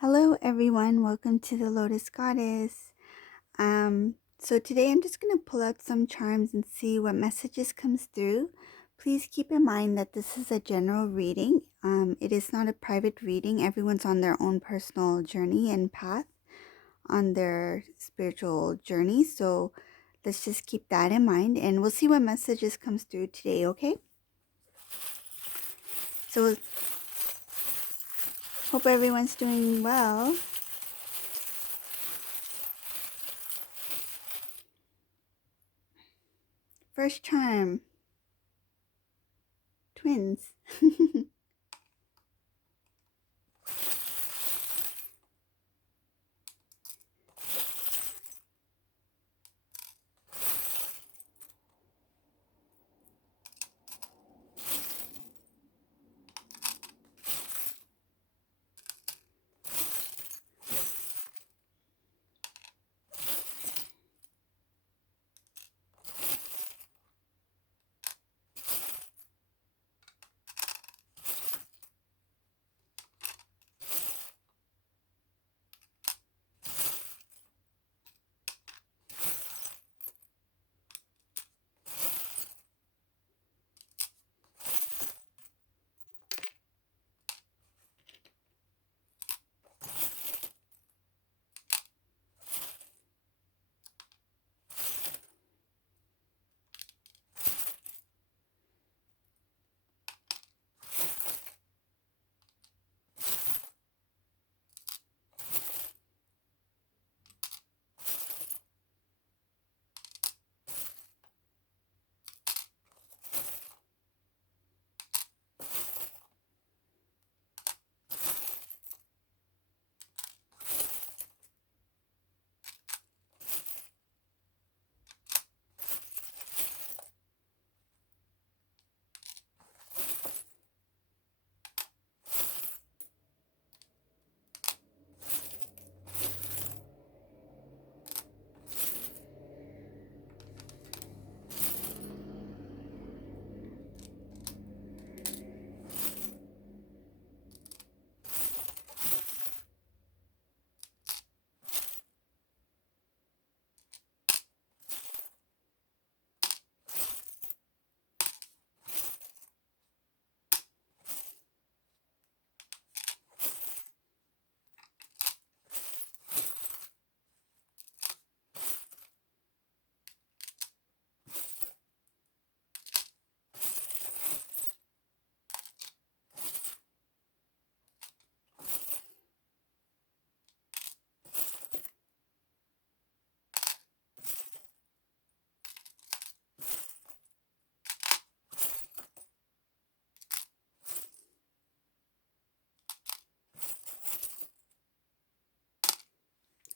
Hello everyone, welcome to the Lotus Goddess. So today I'm just going to pull out some charms and see what messages comes through. Please keep in mind that this is a general reading. It is not a private reading. Everyone's on their own personal journey and path on their spiritual journey. So let's just keep that in mind and we'll see what messages comes through today, okay? So hope everyone's doing well. First charm, twins.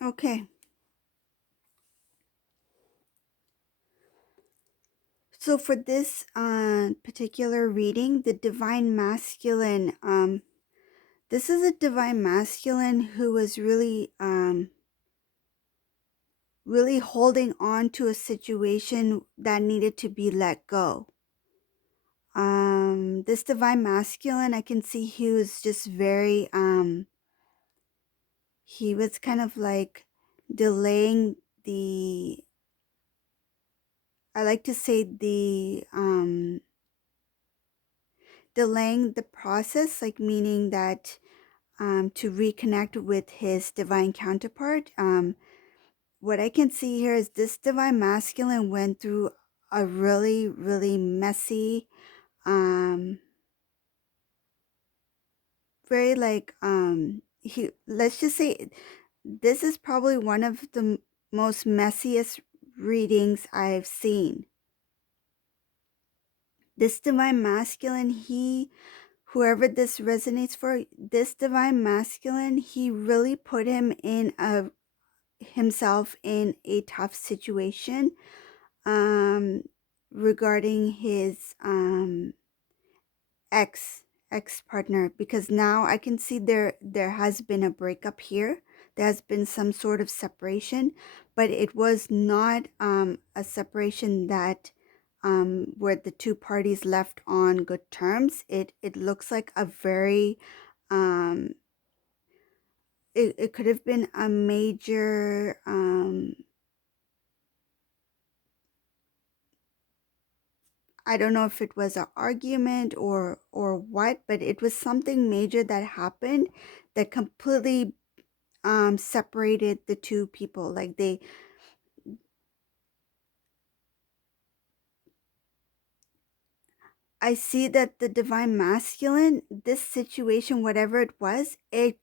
Okay. So for this particular reading, the divine masculine, this is a divine masculine who was really holding on to a situation that needed to be let go. This divine masculine, I can see he was just very, he was kind of like delaying the, I like to say delaying the process, like meaning that to reconnect with his divine counterpart. What I can see here is this divine masculine went through a really messy, um, very like, let's just say this is probably one of the most messiest readings I've seen. This divine masculine, whoever this resonates for, this divine masculine, he really put himself in a tough situation um regarding his ex ex partner, because now I can see there has been a breakup here. There has been some sort of separation, but it was not a separation that where the two parties left on good terms. It looks like a very um it could have been a major I don't know if it was an argument or what, but it was something major that happened that completely separated the two people. Like I see that the divine masculine, this situation, whatever it was, it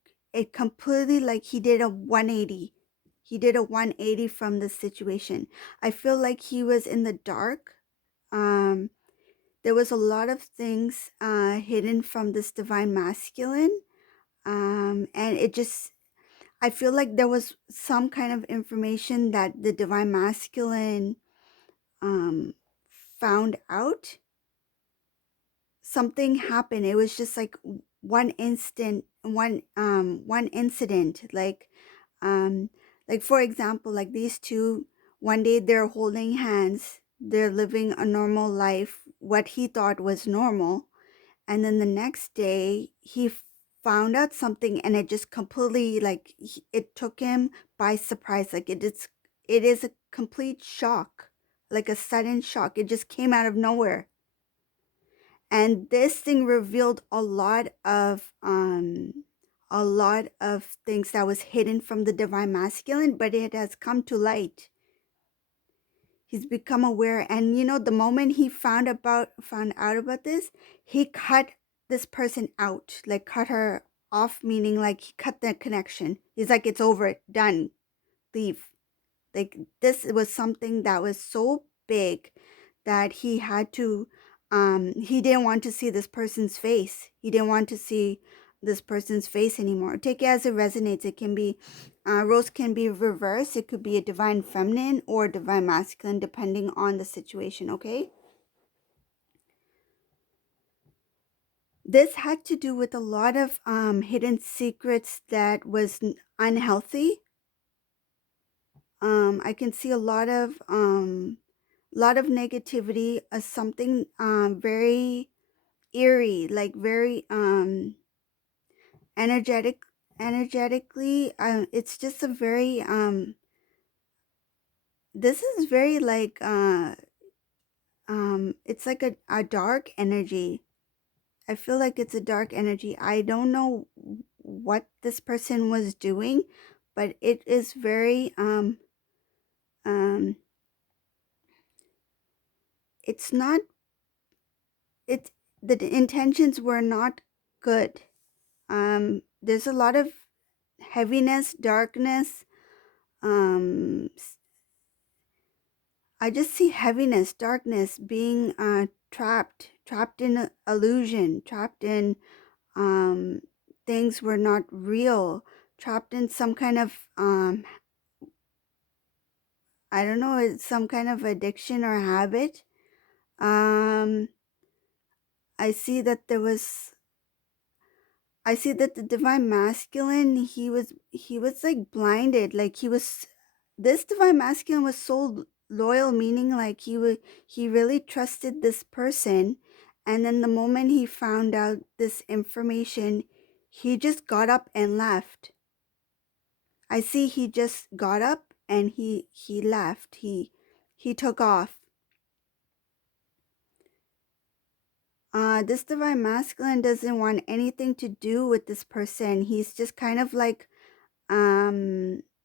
completely, like, he did a 180. He did a 180 from the situation. I feel like he was in the dark. Um, there was a lot of things hidden from this divine masculine. And it just, I feel like there was some kind of information that the divine masculine um, found out. Something happened. It was just like one incident, like for example, like these two, one day they're holding hands, they're living a normal life, what he thought was normal, and then the next day he found out something, and it just completely, like, it took him by surprise. Like it is a complete shock, like a sudden shock. It just came out of nowhere. And this thing revealed a lot of things that was hidden from the divine masculine, but it has come to light. He's become aware, and the moment he found out about this, he cut this person out, like cut her off, meaning like he cut the connection. He's like, it's over, done, leave. Like, this was something that was so big that he didn't want to see this person's face. He didn't want to see this person's face anymore. Take it as it resonates. It can be, roles can be reversed. It could be a divine feminine or divine masculine, depending on the situation, okay? This had to do with a lot of hidden secrets that was unhealthy. I can see a lot of negativity as something very eerie, like very energetically. It's just a very this is very like it's like a dark energy. I feel like it's a dark energy. I don't know what this person was doing, but it is very um it's not, it the intentions were not good. There's a lot of heaviness, darkness. I just see heaviness, darkness, being trapped in illusion, trapped in um things were not real, trapped in some kind of I don't know, it's some kind of addiction or habit. um I see that there was I see that the divine masculine, he was like blinded, like this divine masculine was so loyal, meaning like he really trusted this person, and then the moment he found out this information, he just got up and left. I see he just got up and he left. He took off. This divine masculine doesn't want anything to do with this person. He's just kind of like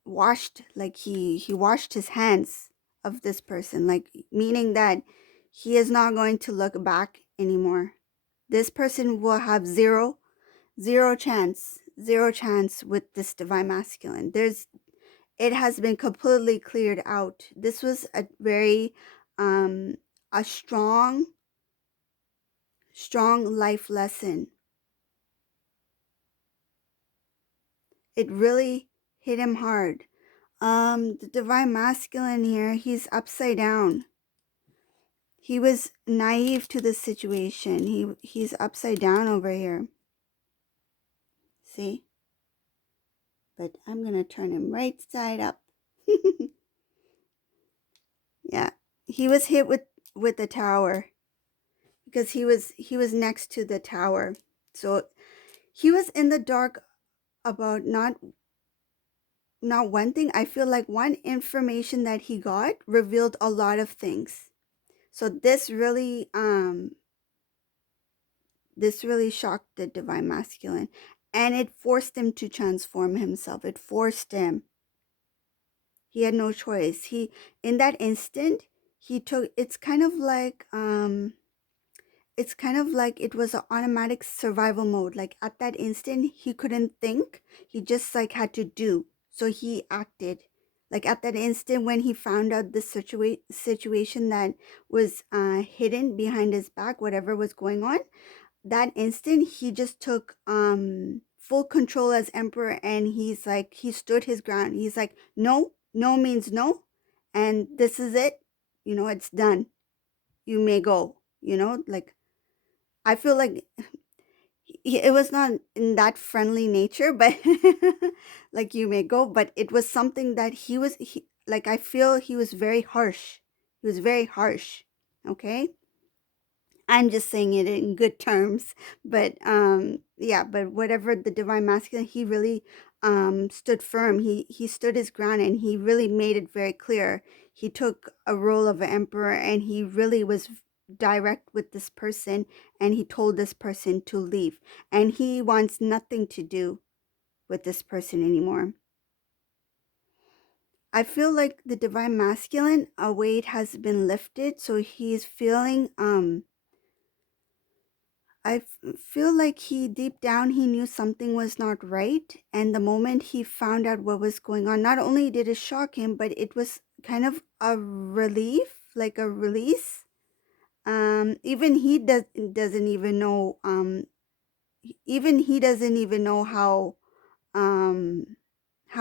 washed, like he washed his hands of this person, like meaning that he is not going to look back anymore. This person will have zero chance with this divine masculine. It has been completely cleared out. This was a very a strong life lesson. It really hit him hard. The divine masculine here, he's upside down. He was naive to the situation. He's upside down over here. See? But I'm going to turn him right side up. Yeah. He was hit with the tower because he was next to the tower. So he was in the dark about not not one thing. I feel like one information that he got revealed a lot of things. So this really shocked the divine masculine, and it forced him to transform himself. It forced him. He had no choice. He in that instant, he took it's kind of like it was an automatic survival mode. Like at that instant, he couldn't think. He just like had to do. So he acted. Like at that instant when he found out the situation that was hidden behind his back, whatever was going on, that instant he just took full control as emperor, and he stood his ground. He's like, no, no means no, and this is it. It's done. You may go. Like I feel like it was not in that friendly nature, but like you may go, but it was something that like I feel he was very harsh. He was very harsh. Okay? I'm just saying it in good terms, but yeah, but whatever, the divine masculine, he really stood firm. He stood his ground, and he really made it very clear. He took a role of an emperor, and he really was direct with this person, and he told this person to leave, and he wants nothing to do with this person anymore. I feel like the divine masculine, a weight has been lifted, so he's feeling feel like he deep down he knew something was not right, and the moment he found out what was going on, not only did it shock him, but it was kind of a relief, like a release. Even he doesn't even know even he doesn't even know how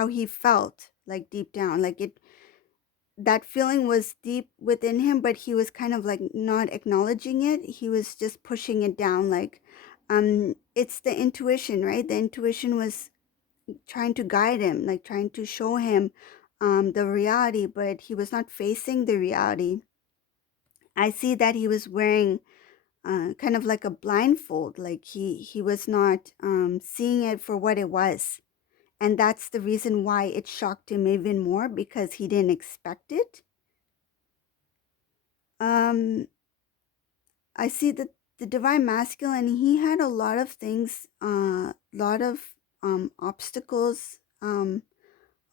he felt, like deep down, like it that feeling was deep within him, but he was kind of like not acknowledging it. He was just pushing it down. Like, it's the intuition, right? The intuition was trying to guide him, like trying to show him the reality, but he was not facing the reality. I see that he was wearing kind of like a blindfold, like he was not seeing it for what it was. And that's the reason why it shocked him even more, because he didn't expect it. um I see that the divine masculine, he had a lot of things, lot of obstacles, a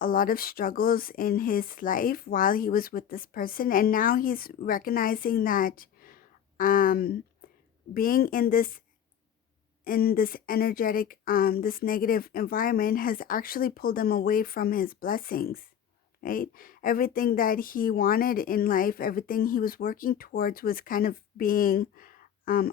lot of struggles in his life while he was with this person, and now he's recognizing that um being in this energetic, this negative environment has actually pulled him away from his blessings, right? Everything that he wanted in life, everything he was working towards was kind of being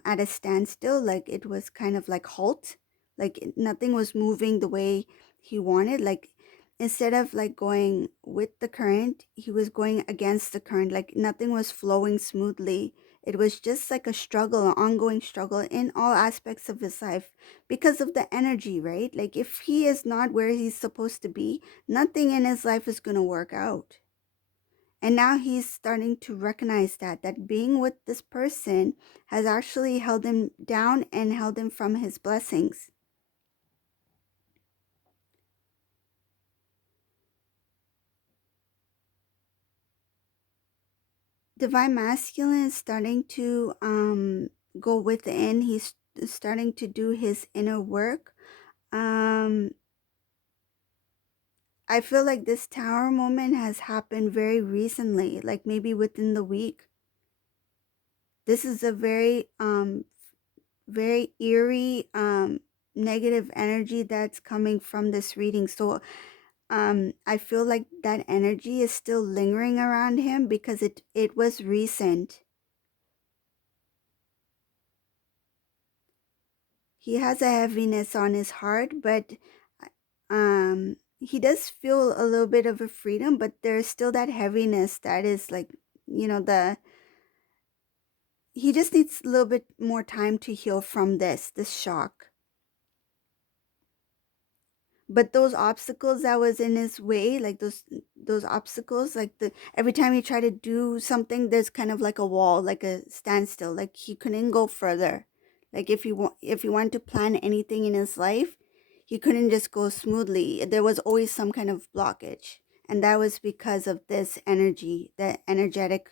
at a standstill. Like it was kind of like halt, like nothing was moving the way he wanted. Like instead of like going with the current, he was going against the current. Like nothing was flowing smoothly. It was just like a struggle, an ongoing struggle in all aspects of his life, because of the energy, right? Like if he is not where he's supposed to be, nothing in his life is going to work out. And now he's starting to recognize that being with this person has actually held him down and held him from his blessings. Divine masculine is starting to go within. He's starting to do his inner work. I feel like this tower moment has happened very recently, like maybe within the week. This is a very eerie negative energy that's coming from this reading. So I feel like that energy is still lingering around him because it was recent. He has a heaviness on his heart, but he does feel a little bit of a freedom, but there's still that heaviness that is like, the he just needs a little bit more time to heal from this shock. But those obstacles that was in his way, like those obstacles, like the every time he tried to do something, there's kind of like a wall, like a standstill, like he couldn't go further. Like if he wanted to plan anything in his life, he couldn't just go smoothly. There was always some kind of blockage, and that was because of this energy, the energetic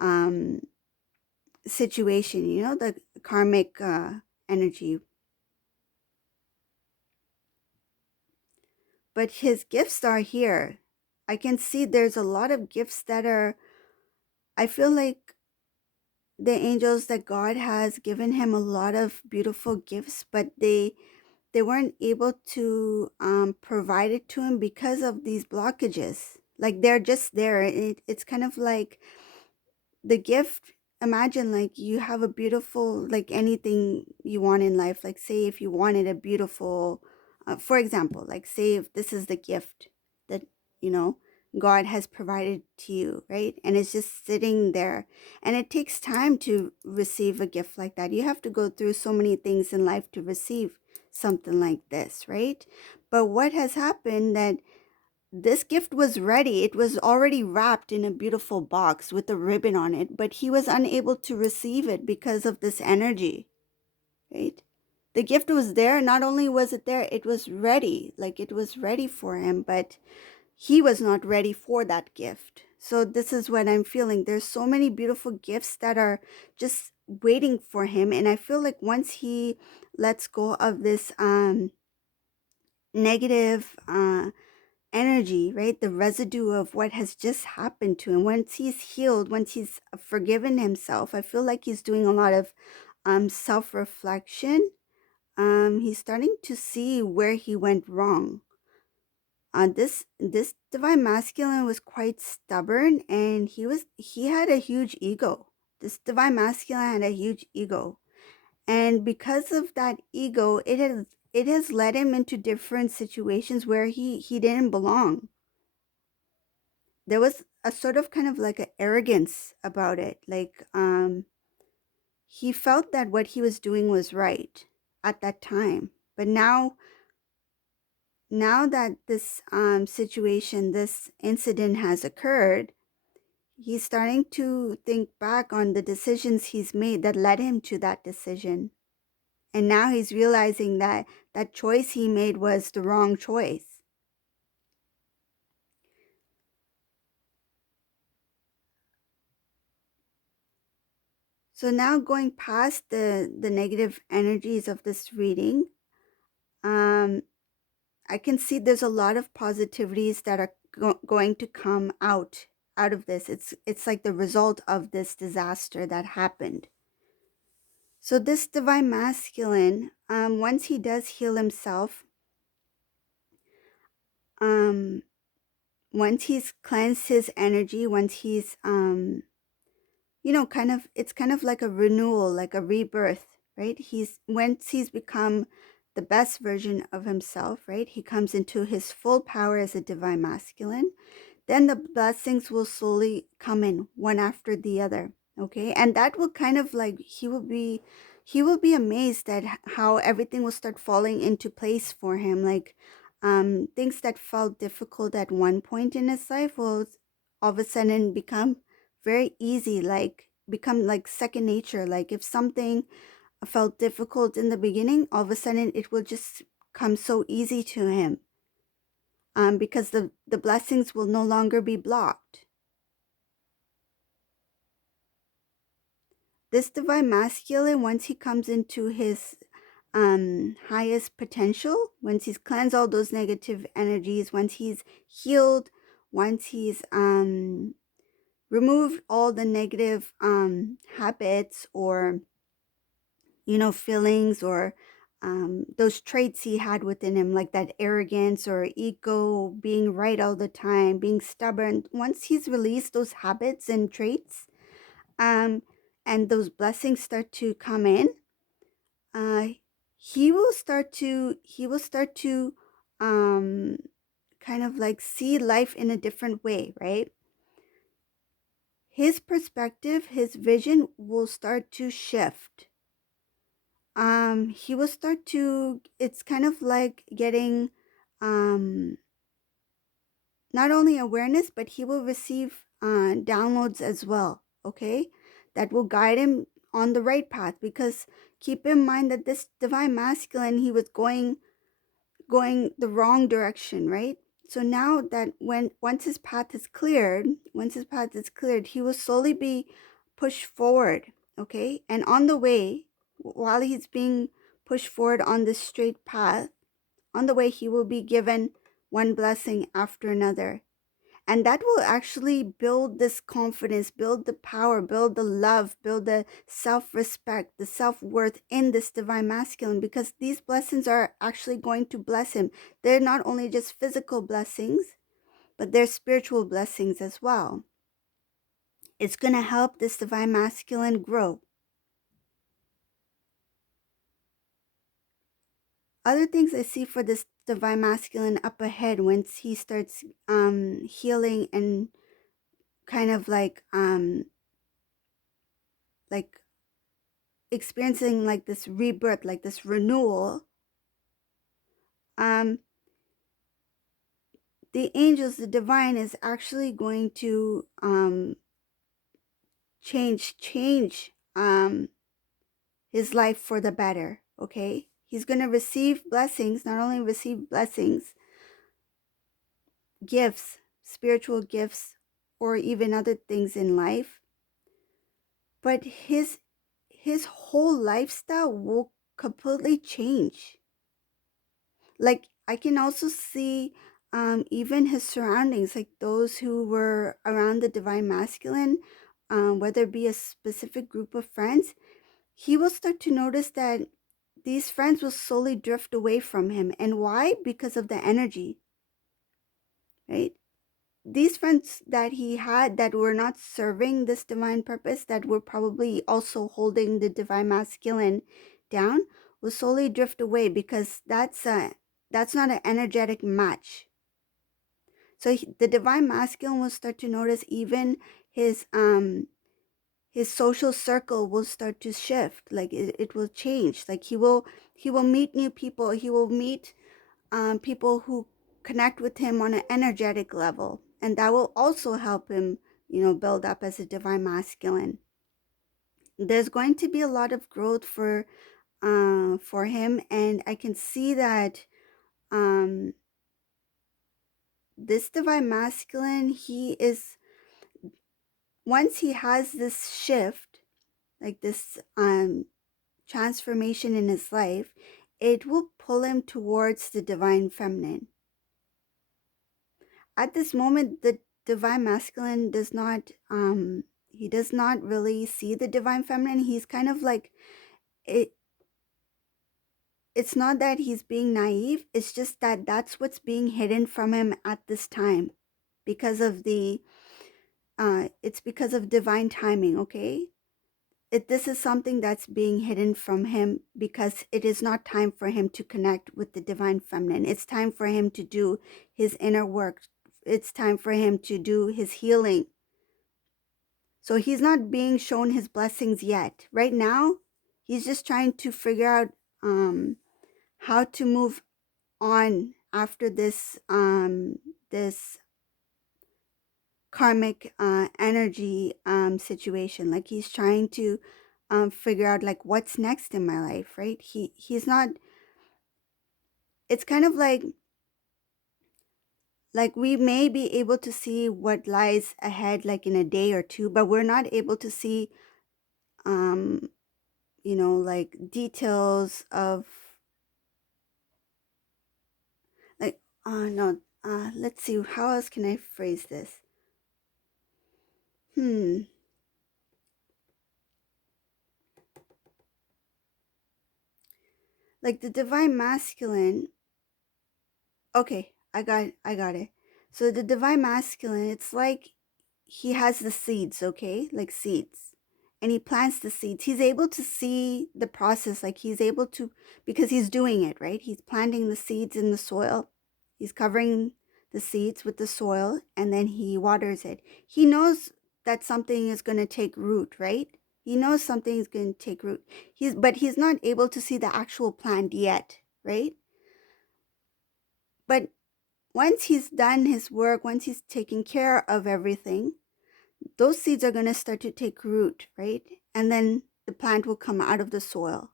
um situation, the karmic energy. But his gifts are here. I can see there's a lot of gifts that are, I feel like the angels, that God has given him a lot of beautiful gifts, but they weren't able to provide it to him because of these blockages. Like, they're just there. It's kind of like the gift. Imagine, like, you have a beautiful, like, anything you want in life. Like, say if you wanted a beautiful, for example, like, say if this is the gift that, you know God has provided to you, right? And it's just sitting there, and it takes time to receive a gift like that. You have to go through so many things in life to receive something like this, right? But what has happened, that this gift was ready. It was already wrapped in a beautiful box with a ribbon on it, but he was unable to receive it because of this energy, right? The gift was there. Not only was it there, it was ready. Like, it was ready for him, but he was not ready for that gift. So this is what I'm feeling. There's so many beautiful gifts that are just waiting for him. And I feel like once he lets go of this negative energy, right? The residue of what has just happened to him. Once he's healed, once he's forgiven himself, I feel like he's doing a lot of self-reflection. He's starting to see where he went wrong. This divine masculine was quite stubborn, and he had a huge ego. This divine masculine had a huge ego. And because of that ego, it has led him into different situations where he didn't belong. There was a sort of kind of like an arrogance about it. Like, he felt that what he was doing was right at that time. But now that this situation, this incident has occurred, he's starting to think back on the decisions he's made that led him to that decision. And now he's realizing that that choice he made was the wrong choice. So now, going past the negative energies of this reading, I can see there's a lot of positivities that are going to come out of this. It's like the result of this disaster that happened. So this divine masculine, once he does heal himself, once he's cleansed his energy, once he's it's kind of like a renewal, like a rebirth, right? Once he's become the best version of himself, right? He comes into his full power as a divine masculine. Then the blessings will slowly come in one after the other. Okay. And that will kind of like, he will be amazed at how everything will start falling into place for him. Like, things that felt difficult at one point in his life will all of a sudden become very easy, like become like second nature. Like, if something felt difficult in the beginning, all of a sudden it will just come so easy to him, because the blessings will no longer be blocked. This divine masculine, once he comes into his highest potential, once he's cleansed all those negative energies, once he's healed, once he's removed all the negative habits, or feelings, or those traits he had within him, like that arrogance or ego, being right all the time, being stubborn. Once he's released those habits and traits, um, and those blessings start to come in, uh, he will start to um, kind of like see life in a different way, right? His perspective, his vision will start to shift. He will start to, it's kind of like getting um not only awareness, but he will receive downloads as well, okay, that will guide him on the right path. Because keep in mind that this divine masculine, he was going going the wrong direction, right? So now that once his path is cleared, he will slowly be pushed forward, okay? And on the way, while he's being pushed forward on this straight path, on the way he will be given one blessing after another. And that will actually build this confidence, build the power, build the love, build the self-respect, the self-worth in this divine masculine, because these blessings are actually going to bless him. They're not only just physical blessings, but they're spiritual blessings as well. It's going to help this divine masculine grow. Other things I see for this divine masculine up ahead, once he starts healing and kind of like experiencing like this rebirth, like this renewal, the angels, the divine, is actually going to change his life for the better. Okay, he's going to receive blessings, not only receive blessings, gifts, spiritual gifts, or even other things in life, but his whole lifestyle will completely change. Like, I can also see even his surroundings, like those who were around the divine masculine, whether it be a specific group of friends, he will start to notice that these friends will slowly drift away from him. And why? Because of the energy, right? These friends that he had that were not serving this divine purpose, that were probably also holding the divine masculine down, will slowly drift away, because that's not an energetic match. So the divine masculine will start to notice even his social circle will start to shift. Like it will change. Like he will meet new people. He will meet people who connect with him on an energetic level, and that will also help him, build up as a divine masculine. There's going to be a lot of growth for him, and I can see that this divine masculine, he is, once he has this shift, like this transformation in his life, it will pull him towards the divine feminine. At this moment, the divine masculine does not he does not really see the divine feminine. He's kind of like it. It's not that he's being naive, it's just that that's what's being hidden from him at this time, because of the it's because of divine timing. Okay, this is something that's being hidden from him, because it is not time for him to connect with the divine feminine. It's time for him to do his inner work. It's time for him to do his healing. So he's not being shown his blessings yet. Right now, he's just trying to figure out how to move on after this this karmic energy situation. Like he's trying to figure out like what's next in my life, right? He's not. It's kind of like we may be able to see what lies ahead, like in a day or two, but we're not able to see like details of like no let's see, how else can I phrase this. Like the divine masculine. Okay, I got it. So the divine masculine, it's like he has the seeds, okay? Like seeds. And he plants the seeds. He's able to see the process, like he's able to, because he's doing it, right? He's planting the seeds in the soil. He's covering the seeds with the soil, and then he waters it. He knows that something is going to take root, right? He knows something is going to take root. But he's not able to see the actual plant yet, right? But once he's done his work, once he's taken care of everything, those seeds are going to start to take root, right? And then the plant will come out of the soil.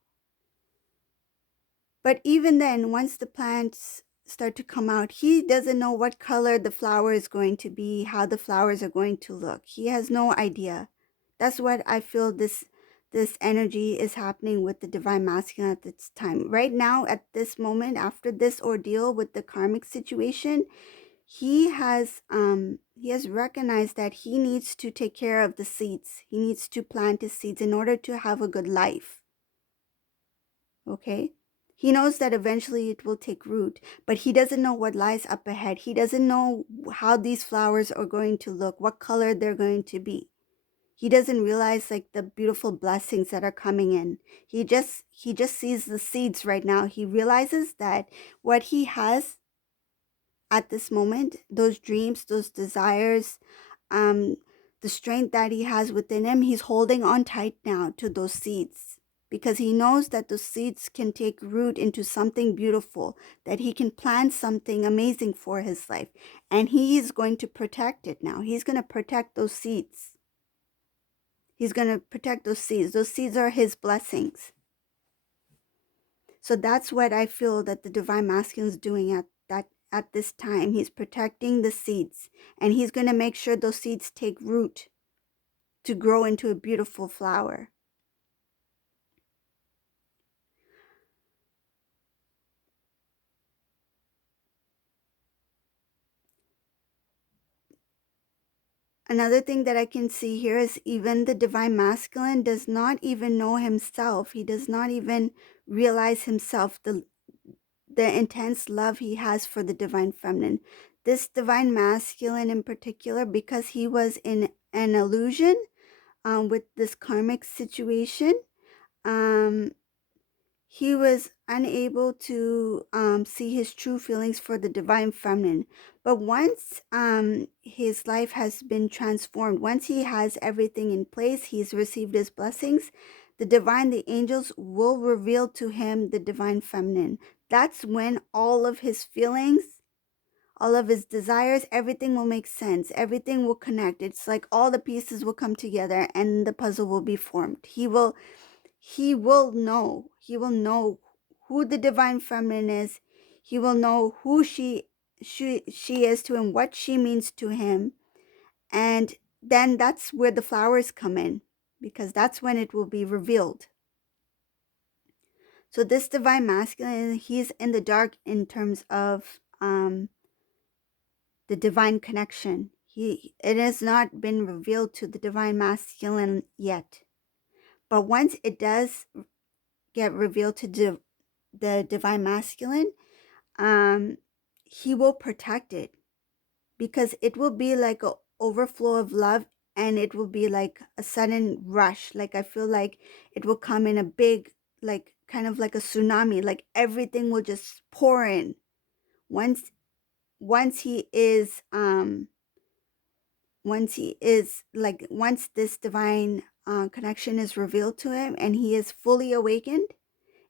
But even then, once the plants start to come out, he doesn't know what color the flower is going to be, how the flowers are going to look. He has no idea. That's what I feel this energy is happening with the divine masculine at this time. Right now, at this moment, after this ordeal with the karmic situation, he has recognized that he needs to take care of the seeds. He needs to plant his seeds in order to have a good life. Okay? He knows that eventually it will take root, but he doesn't know what lies up ahead. He doesn't know how these flowers are going to look, what color they're going to be. He doesn't realize like the beautiful blessings that are coming in. He just sees the seeds right now. He realizes that what he has at this moment, those dreams, those desires, um, the strength that he has within him, he's holding on tight now to those seeds because he knows that those seeds can take root into something beautiful, that he can plant something amazing for his life. And he is going to protect it now. He's going to protect those seeds. He's going to protect those seeds. Those seeds are his blessings. So that's what I feel that the divine masculine is doing at this time. He's protecting the seeds, and he's going to make sure those seeds take root to grow into a beautiful flower. Another thing that I can see here is even the divine masculine does not even know himself. He does not even realize himself, the intense love he has for the divine feminine. This divine masculine in particular, because he was in an illusion with this karmic situation, he was unable to see his true feelings for the divine feminine. But once his life has been transformed, once he has everything in place, he's received his blessings, the angels will reveal to him the divine feminine. That's when all of his feelings, all of his desires, everything will make sense. Everything will connect. It's like all the pieces will come together and the puzzle will be formed. He will know who the divine feminine is. He will know who she is to him, what she means to him. And then that's where the flowers come in, because that's when it will be revealed. So this divine masculine, he's in the dark in terms of the divine connection. It has not been revealed to the divine masculine yet. But once it does get revealed to the divine masculine, he will protect it, because it will be like an overflow of love, and it will be like a sudden rush. Like I feel like it will come in a big, like kind of like a tsunami, like everything will just pour in once he is once this divine connection is revealed to him and he is fully awakened.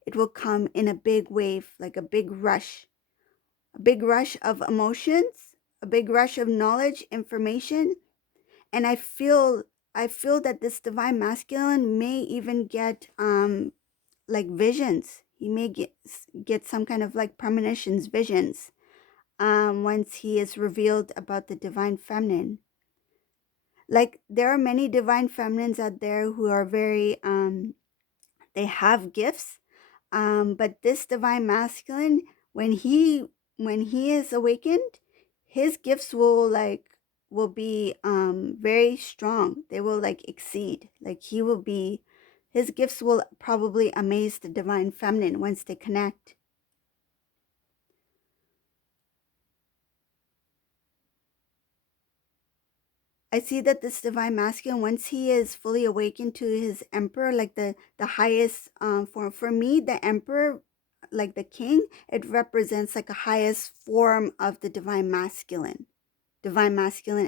It will come in a big wave, like a big rush of emotions, a big rush of knowledge, information. And I feel that this divine masculine may even get like visions. He may get some kind of like premonitions, visions, once he is revealed about the divine feminine. Like there are many divine feminines out there who are very they have gifts, but this divine masculine, when he is awakened, his gifts will be very strong. They will like exceed. Like his gifts will probably amaze the divine feminine once they connect. I see that this divine masculine, once he is fully awakened to his emperor, like the highest form. For me, the emperor, like the king, it represents like a highest form of the divine masculine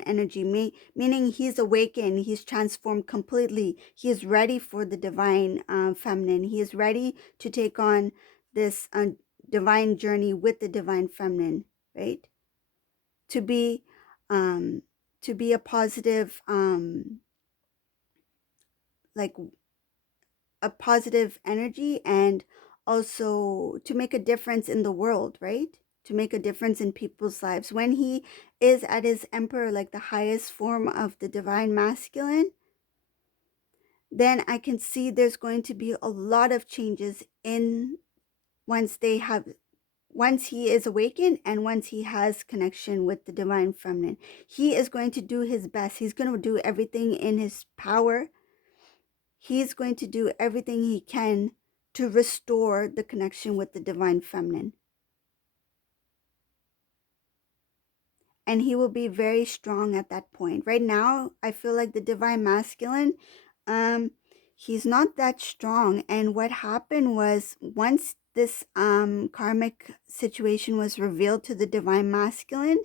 energy, meaning he's awakened, he's transformed completely. He is ready for the divine feminine. He is ready to take on this divine journey with the divine feminine, right? To be a positive like a positive energy, and also to make a difference in the world, right? To make a difference in people's lives. When he is at his emperor, like the highest form of the divine masculine, then I can see there's going to be a lot of changes in once they have once he is awakened and once he has connection with the divine feminine. He is going to do his best. He's going to do everything in his power. He's going to do everything he can to restore the connection with the divine feminine. And he will be very strong at that point. Right now, I feel like the divine masculine, he's not that strong. And what happened was, once this karmic situation was revealed to the divine masculine,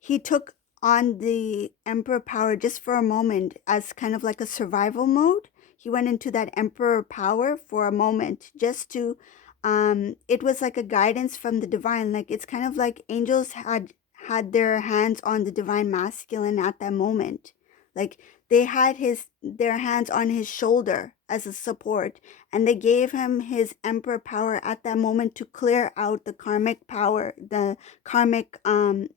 he took on the emperor power just for a moment as kind of like a survival mode. He went into that emperor power for a moment just to it was like a guidance from the divine. Like, it's kind of like angels had their hands on the divine masculine at that moment. Like, they had their hands on his shoulder as a support, and they gave him his emperor power at that moment to clear out the karmic power, the karmic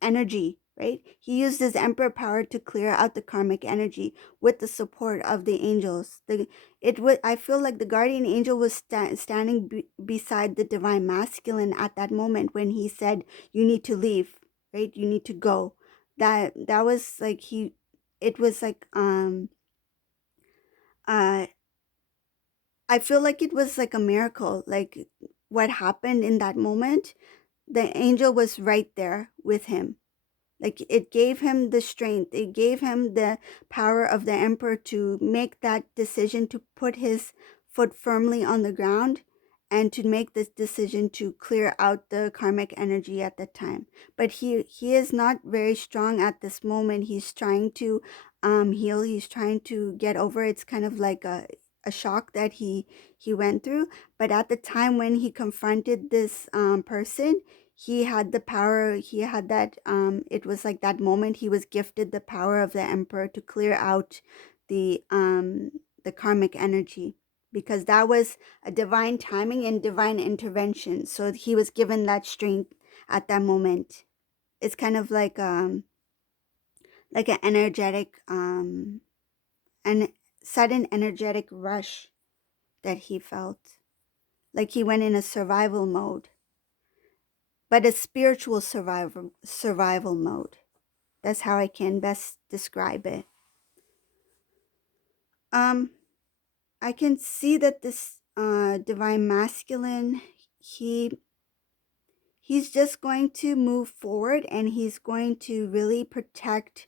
energy, right? He used his emperor power to clear out the karmic energy with the support of the angels. I feel like the guardian angel was standing beside the divine masculine at that moment when he said, "You need to leave, right? You need to go." That was like it was like uh I feel like it was like a miracle. Like, what happened in that moment, the angel was right there with him. Like, it gave him the strength, it gave him the power of the emperor to make that decision, to put his foot firmly on the ground and to make this decision to clear out the karmic energy at that time. But he is not very strong at this moment. He's trying to heal, he's trying to get over. It's kind of like a shock that he went through. But at the time when he confronted this person, he had the power. He had that it was like that moment he was gifted the power of the emperor to clear out the karmic energy, because that was a divine timing and divine intervention. So he was given that strength at that moment. It's kind of like an energetic and sudden energetic rush that he felt, like he went in a survival mode, but a spiritual survival mode. That's how I can best describe it. Um, I can see that this divine masculine, he's just going to move forward, and he's going to really protect